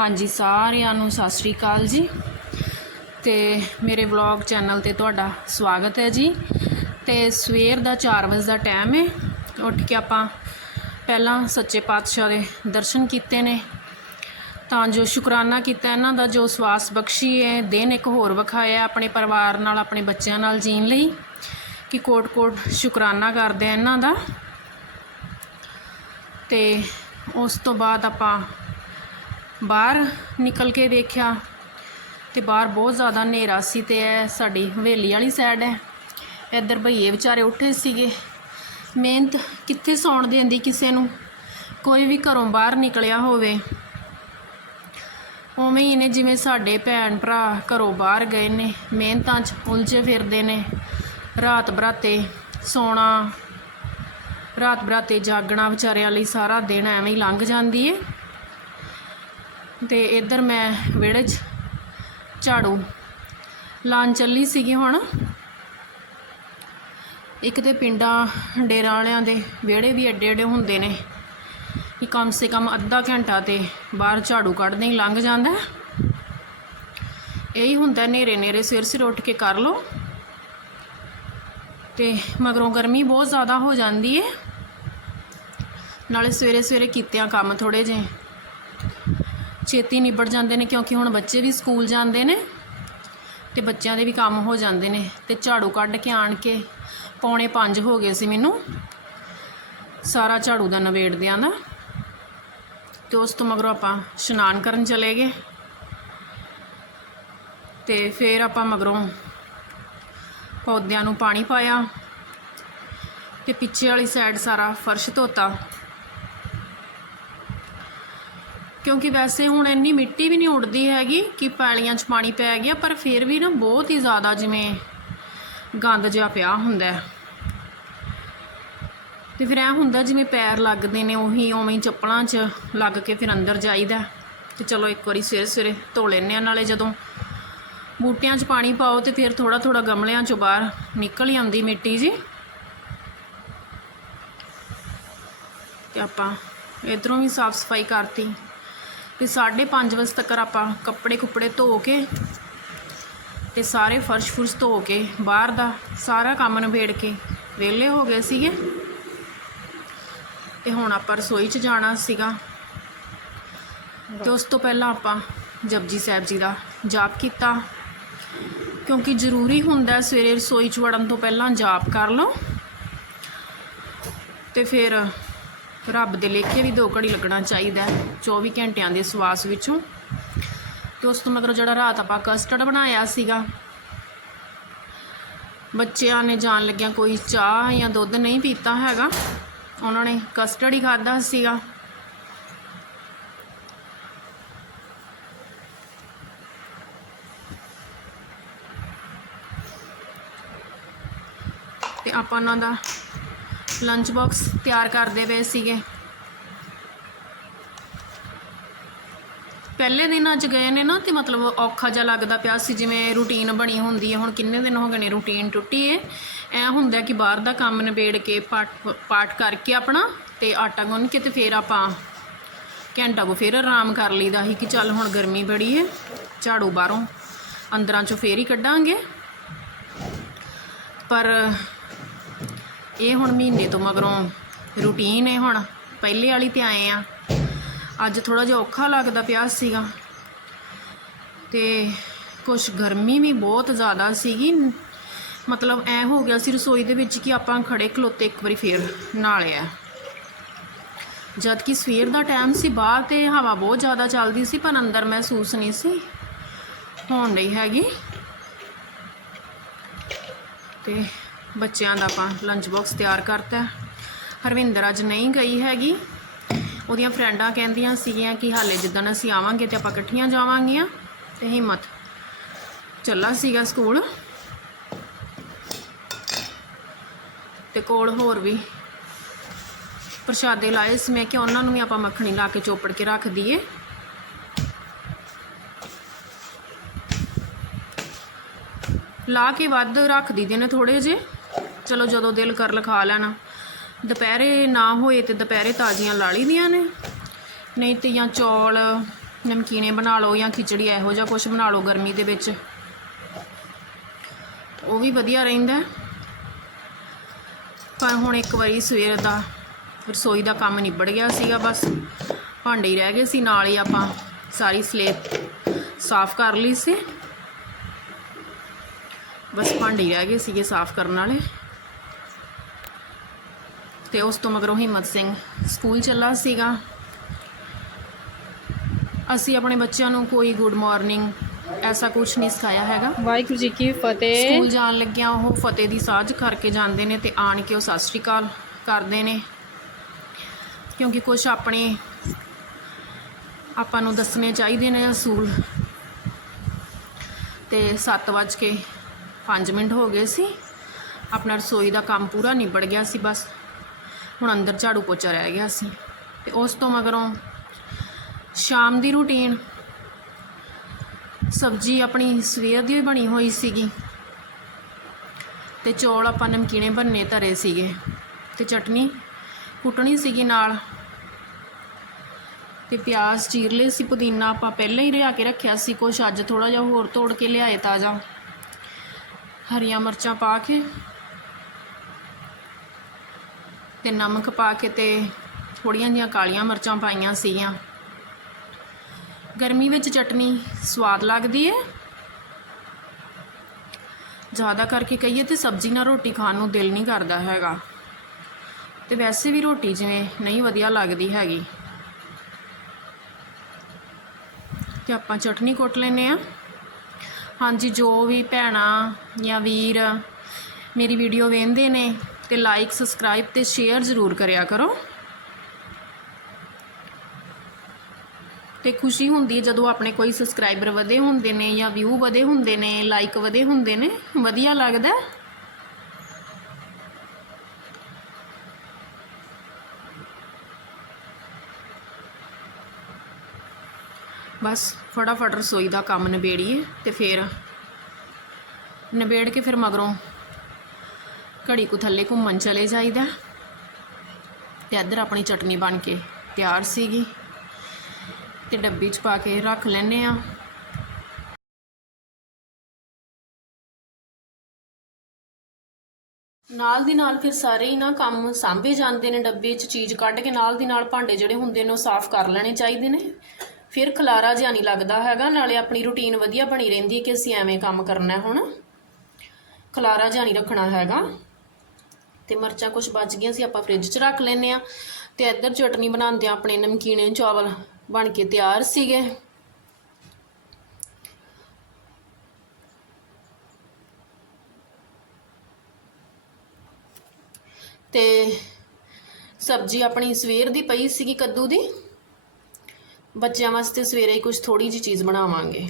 ਹਾਂਜੀ, ਸਾਰਿਆਂ ਨੂੰ ਸਤਿ ਸ਼੍ਰੀ ਅਕਾਲ ਜੀ। ਤੇ ਮੇਰੇ ਵਲੌਗ ਚੈਨਲ ਤੇ ਤੁਹਾਡਾ ਸਵਾਗਤ ਹੈ ਜੀ। ਤੇ ਸਵੇਰ ਦਾ 4 ਵਜੇ ਦਾ ਟਾਈਮ ਹੈ ਉੱਠ ਕੇ ਆਪਾਂ ਪਹਿਲਾਂ ਸੱਚੇ ਪਾਤਸ਼ਾਹ ਦੇ ਦਰਸ਼ਨ ਕੀਤੇ ਨੇ। ਤਾਂ ਜੋ ਸ਼ੁਕਰਾਨਾ ਕੀਤਾ ਇਹਨਾਂ ਦਾ, ਜੋ ਸਵਾਸ ਬਖਸ਼ੀ ਹੈ ਦਿਨ ਇੱਕ ਹੋਰ ਵਿਖਾਇਆ ਆਪਣੇ ਪਰਿਵਾਰ ਨਾਲ, ਆਪਣੇ ਬੱਚਿਆਂ ਨਾਲ ਜੀਣ ਲਈ ਕਿ ਕੋਟ-ਕੋਟ ਸ਼ੁਕਰਾਨਾ ਕਰਦੇ ਆ ਇਹਨਾਂ ਦਾ। ਤੇ ਉਸ ਤੋਂ ਬਾਅਦ ਆਪਾਂ ਬਾਹਰ ਨਿਕਲ ਕੇ ਦੇਖਿਆ ਤੇ ਬਾਹਰ ਬਹੁਤ ਜ਼ਿਆਦਾ ਹਨੇਰਾ ਸੀ ਤੇ ਇਹ ਸਾਡੀ ਹਵੇਲੀ ਵਾਲੀ ਸਾਈਡ ਹੈ। ਇੱਧਰ ਭਈਏ ਵਿਚਾਰੇ ਉੱਠੇ ਸੀਗੇ। ਮਿਹਨਤ ਕਿੱਥੇ ਸੌਣ ਦਿੰਦੀ ਕਿਸੇ ਨੂੰ? ਕੋਈ ਵੀ ਘਰੋਂ ਬਾਹਰ ਨਿਕਲਿਆ ਹੋਵੇ। ਉਵੇਂ ਹੀ ਨੇ ਜਿਵੇਂ ਸਾਡੇ ਭੈਣ ਭਰਾ ਘਰੋਂ ਬਾਹਰ ਗਏ ਨੇ। ਮਿਹਨਤਾਂ 'ਚ ਉਲਝੇ ਫਿਰਦੇ ਨੇ। ਰਾਤ ਬਰਾਤੇ ਸੌਣਾ, ਰਾਤ ਬਰਾਤੇ ਜਾਗਣਾ ਵਿਚਾਰਿਆਂ ਲਈ ਸਾਰਾ ਦਿਨ ਐਵੇਂ ਹੀ ਲੰਘ ਜਾਂਦੀ ਏ। ਤੇ ਇੱਧਰ ਮੈਂ ਵਿਹੜੇ 'ਚ ਝਾੜੂ ਲਾਉਣ ਚੱਲੀ ਸੀਗੀ ਹੁਣ। ਇੱਕ ਤੇ ਪਿੰਡਾਂ ਡੇਰਾਂ ਵਾਲਿਆਂ ਦੇ ਵਿਹੜੇ ਵੀ ਐਡੇ ਐਡੇ ਹੁੰਦੇ ਨੇ ਕਿ ਕਮ ਸੇ ਕਮ ਅੱਧਾ ਘੰਟਾ ਤੇ ਬਾਹਰ ਝਾੜੂ ਕੱਢਦੇ ਹੀ ਲੰਘ ਜਾਂਦਾ। ਇਹੀ ਹੁੰਦਾ ਨੇਰੇ ਨੇਰੇ ਸਿਰ ਸਿਰ ਉੱਠ ਕੇ ਕਰ ਲਓ। ਤੇ ਮਗਰੋਂ ਗਰਮੀ ਬਹੁਤ ਜ਼ਿਆਦਾ ਹੋ ਜਾਂਦੀ ਏ। ਨਾਲੇ ਸਵੇਰੇ ਸਵੇਰੇ ਕੀਤਿਆਂ ਕੰਮ ਥੋੜੇ ਜਿਹੇ। ਛੇਤੀ ਨਿਬੜ ਜਾਂਦੇ ਨੇ ਕਿਉਂਕਿ ਹੁਣ ਬੱਚੇ ਵੀ ਸਕੂਲ ਜਾਂਦੇ ਨੇ ਤੇ ਬੱਚਿਆਂ ਦੇ ਵੀ ਕੰਮ ਹੋ ਜਾਂਦੇ ਨੇ ਤੇ ਝਾੜੂ ਕੱਢ ਕੇ ਆਣ ਕੇ ਪੌਣੇ 5 ਹੋ ਗਏ ਸੀ ਮੈਨੂੰ। ਸਾਰਾ ਝਾੜੂ ਦਾ ਨਵੇੜਦਿਆਂ ਦਾ ਤੇ ਉਸ ਤੋਂ ਮਗਰੋਂ ਆਪਾਂ ਇਸ਼ਨਾਨ ਕਰਨ ਚਲੇ ਗਏ। ਤੇ ਫਿਰ ਆਪਾਂ ਮਗਰੋਂ ਪੌਦਿਆਂ ਨੂੰ ਪਾਣੀ ਪਾਇਆ ਤੇ ਪਿੱਛੇ ਵਾਲੀ ਸਾਈਡ ਸਾਰਾ ਫਰਸ਼ ਧੋਤਾ। ਕਿਉਂਕਿ ਵੈਸੇ ਹੁਣ ਇੰਨੀ ਮਿੱਟੀ ਵੀ ਨਹੀਂ ਉੱਡਦੀ ਹੈਗੀ ਕਿ ਪੈਲੀਆਂ 'ਚ ਪਾਣੀ ਪੈ ਗਿਆ, ਪਰ ਫਿਰ ਵੀ ਨਾ ਬਹੁਤ ਹੀ ਜ਼ਿਆਦਾ ਜਿਵੇਂ ਗੰਦ ਜਿਹਾ ਪਿਆ ਹੁੰਦਾ ਹੈ। ਤੇ ਫਿਰ ਐ ਹੁੰਦਾ ਜਿਵੇਂ ਪੈਰ ਲੱਗਦੇ ਨੇ, ਉਹੀ ਉਵੇਂ ਹੀ ਚੱਪਲਾਂ 'ਚ ਲੱਗ ਕੇ ਫਿਰ ਅੰਦਰ ਜਾਈਦਾ ਤੇ ਚਲੋ ਇੱਕ ਵਾਰੀ ਸਵੇਰੇ ਸਵੇਰੇ ਧੋ ਲੈਂਦੇ ਆ ਨਾਲੇ ਜਦੋਂ ਬੂਟਿਆਂ 'ਚ ਪਾਣੀ ਪਾਓ ਤੇ ਫਿਰ ਥੋੜਾ ਥੋੜਾ ਗਮਲਿਆਂ 'ਚੋਂ ਬਾਹਰ ਨਿਕਲ ਹੀ ਆਉਂਦੀ ਮਿੱਟੀ ਜੀ। ਤੇ ਆਪਾਂ ਇਧਰੋਂ ਵੀ ਸਾਫ਼ ਸਫ਼ਾਈ ਕਰਤੀ। ਤੇ 5:30 ਵਜੇ ਤੱਕ ਆਪਾਂ ਕੱਪੜੇ ਕੁੱਪੜੇ ਧੋ ਕੇ ਤੇ ਸਾਰੇ ਫਰਸ਼ ਫੁਰਸ਼ ਧੋ ਕੇ ਬਾਹਰ ਦਾ ਸਾਰਾ ਕੰਮ ਨਿਬੇੜ ਕੇ ਵਿਹਲੇ ਹੋ ਗਏ ਸੀਗੇ। ਤੇ ਹੁਣ ਆਪਾਂ ਰਸੋਈ 'ਚ ਜਾਣਾ ਸੀਗਾ। ਤੇ ਉਸ ਤੋਂ ਪਹਿਲਾਂ ਆਪਾਂ ਜਪਜੀ ਸਾਹਿਬ ਜੀ ਦਾ ਜਾਪ ਕੀਤਾ। ਕਿਉਂਕਿ ਜ਼ਰੂਰੀ ਹੁੰਦਾ ਸਵੇਰੇ ਰਸੋਈ 'ਚ ਵੜਨ ਤੋਂ ਪਹਿਲਾਂ ਜਾਪ ਕਰ ਲਓ। ਤੇ ਫਿਰ ਰੱਬ ਦੇ ਲੇਖੇ ਵੀ ਦੋ ਘੜੀ ਲੱਗਣਾ ਚਾਹੀਦਾ ਹੈ 24 ਘੰਟਿਆਂ ਦੇ ਸਵਾਸ ਵਿੱਚੋਂ। ਤੇ ਉਸ ਤੋਂ ਮਗਰੋਂ ਜਿਹੜਾ ਰਾਤ ਆਪਾਂ ਕਸਟਰਡ ਬਣਾਇਆ ਸੀਗਾ, ਬੱਚਿਆਂ ਨੇ ਜਾਣ ਲੱਗਿਆ ਕੋਈ ਚਾਹ ਜਾਂ ਦੁੱਧ ਨਹੀਂ ਪੀਤਾ ਹੈਗਾ। ਉਹਨਾਂ ਨੇ ਕਸਟਰਡ ਹੀ ਖਾਦਾ ਸੀਗਾ। ਤੇ ਆਪਾਂ ਉਹਨਾਂ ਦਾ ਲੰਚ ਬਾਕਸ ਤਿਆਰ ਕਰਦੇ ਪਏ ਸੀਗੇ। ਪਹਿਲੇ ਦਿਨ ਅੱਜ ਗਏ ਨੇ ਨਾ ਤੇ ਮਤਲਬ ਔਖਾ ਜਿਹਾ ਲੱਗਦਾ ਪਿਆ ਸੀ, ਜਿਵੇਂ ਰੂਟੀਨ ਬਣੀ ਹੁੰਦੀ ਹੈ। ਹੁਣ ਕਿੰਨੇ ਦਿਨ ਹੋ ਗਏ ਨੇ ਰੂਟੀਨ ਟੁੱਟੀ ਏ। ਐ ਹੁੰਦਾ ਕਿ ਬਾਹਰ ਦਾ ਕੰਮ ਨਿਬੇੜ ਕੇ ਪਾਠ ਪਾਠ ਕਰਕੇ ਆਪਣਾ ਤੇ ਆਟਾ ਗੁੰਨ ਕੇ ਤੇ ਫੇਰ ਆਪਾਂ ਘੰਟਾ ਕੋ ਫੇਰ ਆਰਾਮ ਕਰ ਲਈਦਾ ਸੀ ਕਿ ਚੱਲ ਹੁਣ ਗਰਮੀ ਬੜੀ ਏ, ਝਾੜੂ ਬਾਹਰੋਂ ਅੰਦਰਾਂ ਚੋਂ ਫੇਰ ਹੀ ਕੱਢਾਂਗੇ। ਪਰ ਇਹ ਹੁਣ ਮਹੀਨੇ ਤੋਂ ਮਗਰੋਂ ਰੂਟੀਨ ਹੈ ਹੁਣ, ਪਹਿਲੇ ਵਾਲੀ ਤੇ ਆਏ ਆ। ਅੱਜ ਥੋੜਾ ਜਿਹਾ ਔਖਾ ਲੱਗਦਾ ਪਿਆ ਸੀਗਾ। ਤੇ ਕੁਛ ਗਰਮੀ ਵੀ ਬਹੁਤ ਜ਼ਿਆਦਾ ਸੀਗੀ। ਮਤਲਬ ਐ ਹੋ ਗਿਆ ਸੀ ਰਸੋਈ ਦੇ ਵਿੱਚ ਕਿ ਆਪਾਂ ਖੜੇ ਖਲੋਤੇ ਇੱਕ ਵਾਰੀ ਫੇਰ ਨਾਲਿਆ ਜਦ ਕਿ ਸਵੇਰ ਦਾ ਟਾਈਮ ਸੀ, ਬਾਹਰ ਤੇ ਹਵਾ ਬਹੁਤ ਜ਼ਿਆਦਾ ਚੱਲਦੀ ਸੀ, ਪਰ ਅੰਦਰ ਮਹਿਸੂਸ ਨਹੀਂ ਸੀ ਹੋਣ ਨਹੀਂ ਹੈਗੀ। ਤੇ ਬੱਚਿਆਂ ਦਾ ਆਪਾਂ ਲੰਚ ਬਾਕਸ ਤਿਆਰ ਕਰਤਾ ਹਰਵਿੰਦਰ ਅੱਜ ਨਹੀਂ ਗਈ ਹੈਗੀ। ਉਹਦੀਆਂ ਫਰੈਂਡਾਂ ਕਹਿੰਦੀਆਂ ਸੀਗੀਆਂ ਕਿ ਹਾਲੇ ਜਿੱਦਣ ਅਸੀਂ ਆਵਾਂਗੇ ਤੇ ਆਪਾਂ ਇਕੱਠੀਆਂ ਜਾਵਾਂਗੀਆਂ ਤੇ ਹਿੰਮਤ ਚੱਲਾ ਸੀਗਾ ਸਕੂਲ ਤੇ ਕੋਲ ਹੋਰ ਵੀ ਪ੍ਰਸ਼ਾਦੇ ਲਾਏ ਸੀ। ਮੈਂ ਕਿ ਉਹਨਾਂ ਨੂੰ ਵੀ ਆਪਾਂ ਮੱਖਣੀ ਲਾ ਕੇ ਚੋਪੜ ਕੇ ਰੱਖ ਦਈਏ। ਲਾ ਕੇ ਵੱਧ ਰੱਖ ਦੇ ਨੇ ਥੋੜੇ ਜੇ ਚਲੋ ਜਦੋਂ ਦਿਲ ਕਰ ਲਿਖਾ ਲੈਣਾ। ਦੁਪਹਿਰੇ ਨਾ ਹੋਏ ਤੇ ਦੁਪਹਿਰੇ ਤਾਜ਼ੀਆਂ ਲਾ ਲਈਦੀਆਂ ਨੇ। ਨਹੀਂ ਤੇ ਜਾਂ ਚੌਲ, ਨਮਕੀਨੇ ਬਣਾ ਲਓ ਜਾਂ ਖਿਚੜੀ, ਇਹੋ ਜਿਹਾ ਕੁਝ ਬਣਾ ਲਓ ਗਰਮੀ ਦੇ ਵਿੱਚ। ਉਹ ਵੀ ਵਧੀਆ ਰਹਿੰਦਾ। ਪਰ ਹੁਣ ਇੱਕ ਵਾਰੀ ਸਵੇਰ ਦਾ ਰਸੋਈ ਦਾ ਕੰਮ ਨਿਬੜ ਗਿਆ ਸੀਗਾ ਬਸ। ਭਾਂਡੇ ਹੀ ਰਹਿ ਗਏ ਸੀ, ਨਾਲ ਹੀ ਆਪਾਂ ਸਾਰੀ ਸਲੇਬ ਸਾਫ਼ ਕਰ ਲਈ ਸੀ। ਬਸ ਭਾਂਡੇ ਰਹਿ ਗਏ ਸੀਗੇ ਸਾਫ਼ ਕਰਨ ਵਾਲੇ। ਤੇ ਉਸ ਤੋਂ ਮਗਰੋਂ ਹਿੰਮਤ ਸਿੰਘ ਸਕੂਲ ਚੱਲਾ ਸੀਗਾ। ਅਸੀਂ ਆਪਣੇ ਬੱਚਿਆਂ ਨੂੰ ਕੋਈ ਗੁੱਡ ਮਾਰਨਿੰਗ ਐਸਾ ਕੁਝ ਨਹੀਂ ਸਿਖਾਇਆ ਹੈਗਾ। ਵਾਹਿਗੁਰੂ ਜੀ ਕੀ ਫਤਿਹ। ਸਕੂਲ ਜਾਣ ਲੱਗਿਆਂ ਉਹ ਫਤਿਹ ਦੀ ਸਾਂਝ ਕਰਕੇ ਜਾਂਦੇ ਨੇ ਤੇ ਆਣ ਕੇ ਉਹ ਸਤਿ ਸ਼੍ਰੀ ਅਕਾਲ ਕਰਦੇ ਨੇ। ਕਿਉਂਕਿ ਕੁਝ ਆਪਣੇ ਆਪਾਂ ਨੂੰ ਦੱਸਣੇ ਚਾਹੀਦੇ ਨੇ ਅਸੂਲ। ਤੇ 7 ਵੱਜ ਕੇ 5 ਮਿੰਟ ਹੋ ਗਏ ਸੀ। ਆਪਣਾ ਰਸੋਈ ਦਾ ਕੰਮ ਪੂਰਾ ਨਿਬੜ ਗਿਆ ਸੀ ਬਸ। ਹੁਣ ਅੰਦਰ ਝਾੜੂ ਪੋਚਾ ਰਹਿ ਗਿਆ ਸੀ ਤੇ ਉਸ ਤੋਂ ਮਗਰੋਂ ਸ਼ਾਮ ਦੀ ਰੂਟੀਨ ਸਬਜ਼ੀ ਆਪਣੀ ਸਵੇਰ ਦੀ ਬਣੀ ਹੋਈ ਸੀਗੀ ਤੇ ਚੌਲ ਆਪਾਂ ਨਮਕੀਨੇ ਬੰਨੇ ਧਰੇ ਸੀਗੇ ਤੇ ਚਟਨੀ ਕੁੱਟਣੀ ਸੀਗੀ ਨਾਲ ਤੇ ਪਿਆਜ਼ ਚੀਰ ਲਏ ਸੀ, ਪੁਦੀਨਾ ਆਪਾਂ ਪਹਿਲਾਂ ਹੀ ਲਿਆ ਕੇ ਰੱਖਿਆ ਸੀ, ਕੁਛ ਅੱਜ ਥੋੜਾ ਜਿਹਾ ਹੋਰ ਤੋੜ ਕੇ ਲਿਆਏ ਤਾਜ਼ਾ। ਹਰੀਆਂ ਮਿਰਚਾਂ ਪਾ ਕੇ ਤੇ ਨਮਕ ਪਾ ਕੇ ਤੇ ਥੋੜੀਆਂ ਜਿਹੀਆਂ ਕਾਲੀਆਂ ਮਿਰਚਾਂ ਪਾਈਆਂ ਸੀਗੀਆਂ। ਗਰਮੀ ਵਿੱਚ ਚਟਨੀ ਸਵਾਦ ਲੱਗਦੀ ਹੈ ਜ਼ਿਆਦਾ ਕਰਕੇ ਕਹੀਏ ਤੇ ਸਬਜ਼ੀ ਨਾਲ ਰੋਟੀ ਖਾਣ ਨੂੰ ਦਿਲ ਨਹੀਂ ਕਰਦਾ ਹੈਗਾ। ਤੇ ਵੈਸੇ ਵੀ ਰੋਟੀ ਜਿਵੇਂ ਨਹੀਂ ਵਧੀਆ ਲੱਗਦੀ ਹੈਗੀ। ਤੇ ਆਪਾਂ ਚਟਨੀ ਕੁੱਟ ਲੈਨੇ ਆ ਹਾਂਜੀ, ਜੋ ਵੀ ਭੈਣਾਂ ਜਾਂ ਵੀਰ ਮੇਰੀ ਵੀਡੀਓ ਵੇਖਦੇ ਨੇ ਤੇ ਲਾਈਕ ਸਬਸਕ੍ਰਾਈਬ ਤੇ ਸ਼ੇਅਰ ਜ਼ਰੂਰ ਕਰਿਆ ਕਰੋ। ਤੇ ਖੁਸ਼ੀ ਹੁੰਦੀ ਹੈ ਜਦੋਂ ਆਪਣੇ ਕੋਈ ਸਬਸਕ੍ਰਾਈਬਰ ਵਧੇ ਹੁੰਦੇ ਨੇ ਜਾਂ ਵਿਊ ਵਧੇ ਹੁੰਦੇ ਨੇ ਲਾਈਕ ਵਧੇ ਹੁੰਦੇ ਨੇ, ਵਧੀਆ ਲੱਗਦਾ ਬਸ ਫਟਾਫਟ ਰਸੋਈ ਦਾ ਕੰਮ ਨਿਬੇੜੀਏ ਤੇ ਫਿਰ ਨਿਬੇੜ ਕੇ ਫਿਰ ਮਗਰੋਂ ਘੜੀ ਕੁ ਥੱਲੇ ਘੁੰਮਣ ਚਲੇ ਜਾਈਦਾ। ਤੇ ਇੱਧਰ ਆਪਣੀ ਚਟਨੀ ਬਣ ਕੇ ਤਿਆਰ ਸੀਗੀ। ਤੇ ਡੱਬੀ 'ਚ ਪਾ ਕੇ ਰੱਖ ਲੈਨੇ ਆ ਨਾਲ ਦੀ ਨਾਲ ਫਿਰ ਸਾਰੇ ਹੀ ਨਾ ਕੰਮ ਸਾਂਭੇ ਜਾਂਦੇ ਨੇ ਡੱਬੇ 'ਚ। ਚੀਜ਼ ਕੱਢ ਕੇ ਨਾਲ ਦੀ ਨਾਲ ਭਾਂਡੇ ਜਿਹੜੇ ਹੁੰਦੇ ਨੇ ਉਹ ਸਾਫ਼ ਕਰ ਲੈਣੇ ਚਾਹੀਦੇ ਨੇ। ਫਿਰ ਖਲਾਰਾ ਜਿਹਾ ਨਹੀਂ ਲੱਗਦਾ ਹੈਗਾ। ਨਾਲੇ ਆਪਣੀ ਰੁਟੀਨ ਵਧੀਆ ਬਣੀ ਰਹਿੰਦੀ ਹੈ ਕਿ ਅਸੀਂ ਐਵੇਂ ਕੰਮ ਕਰਨਾ ਹੁਣ। ਖਲਾਰਾ ਜਿਹਾ ਨਹੀਂ ਰੱਖਣਾ ਹੈਗਾ। ਤੇ ਮਿਰਚਾਂ ਕੁਝ ਬਚ ਗਈਆਂ ਸੀ, ਆਪਾਂ ਫ੍ਰਿਜ 'ਚ ਰੱਖ ਲੈਨੇ ਆ ਤੇ ਇੱਧਰ ਚਟਨੀ ਬਣਾਉਂਦੇ ਆ ਆਪਣੇ ਨਮਕੀਨੇ ਚਾਵਲ ਬਣ ਕੇ ਤਿਆਰ ਸੀਗੇ। ਤੇ ਸਬਜ਼ੀ ਆਪਣੀ ਸਵੇਰ ਦੀ ਪਈ ਸੀਗੀ ਕੱਦੂ ਦੀ। ਬੱਚਿਆਂ ਵਾਸਤੇ ਸਵੇਰੇ ਹੀ ਕੁਝ ਥੋੜੀ ਜਿਹੀ ਚੀਜ਼ ਬਣਾਵਾਂਗੇ।